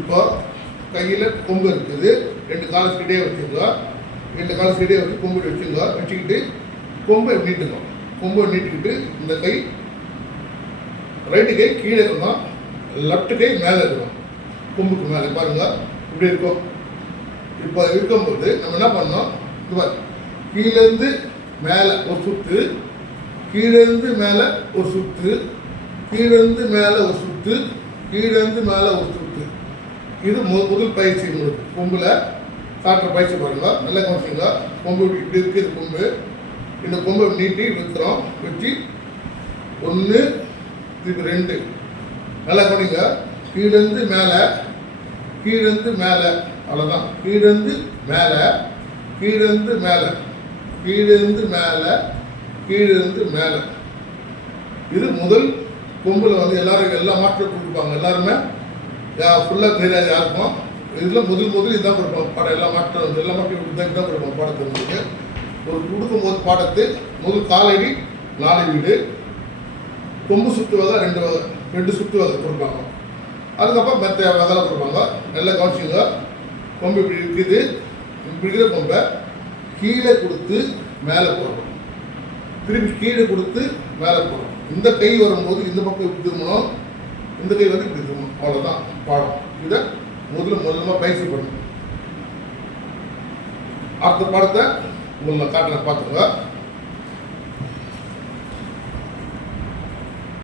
இப்போ கையில் கொம்பு இருக்குது, 2 காலை சைடே வச்சுங்க, 2 காலை சைடே வச்சு கொம்பு வச்சுங்க. வச்சுக்கிட்டு கொம்பை நீட்டுங்க. கொம்பை நீட்டிக்கிட்டு இந்த கை ரைட்டு கை கீழே இருக்கணும், லெஃப்ட் கை மேலே இருக்கணும். கொம்புக்கு மேலே பாருங்கள் இப்படி இருக்கும். இப்போ இருக்கும்போது நம்ம என்ன பண்ணோம், இது கீழேருந்து மேலே ஒரு சுற்று, கீழேருந்து மேலே ஒரு சுற்று, கீழேருந்து மேலே ஒரு சுற்று, கீழேருந்து மேலே ஒரு சுற்று. இது முதல் பயிற்சி. உங்களுக்கு கொம்பில் காட்டுற பயிற்சி பாருங்க, நல்லா கவனிச்சிங்க. கொம்பு இப்படி இருக்குது கொம்பு. இந்த கொம்பை நீட்டி வைக்கிறோம். வச்சு 1 திருப்பி 2 நல்லா கவனிங்க. கீழேருந்து மேலே, கீழேருந்து மேலே, அவ்வளோதான். கீழேருந்து மேலே, கீழேருந்து மேலே, கீழேருந்து மேலே, கீழேருந்து மேலே. இது முதல் கொம்பில் எல்லாரும் எல்லா மாற்றம் கொடுப்பாங்க. எல்லாருமே ஃபுல்லாக தெரியாது யாருக்கும். இதில் முதல் இதுதான் கொடுப்பாங்க பாடம். எல்லா மாற்றம் தான் கொடுப்பாங்க பாடத்தை. உங்களுக்கு ஒரு கொடுக்கும்போது பாடத்தை முதல் காலடி 4 வீடு, கொம்பு சுற்று வகை 2 சுற்று வகை கொடுப்பாங்க. அதுக்கப்புறம் மற்ற வகையில் கொடுப்பாங்க. நல்லா கவனிச்சுங்க. கொம்பு இப்படி இருக்குது. இப்படி இருக்கிற கொம்பை கீழே கொடுத்து மேலே போடணும், திருப்பி கீழே கொடுத்து மேலே போடணும். இந்த கை வரும்போது இந்த பக்கம் இப்படி திரும்பணும், இந்த கை இப்படி திரும்பணும். அவ்வளோதான் பாடம். இதை முதல்ல பயிற்சி பண்ணணும். அடுத்த பாடத்தை உங்களை காட்டுற பார்த்துங்க.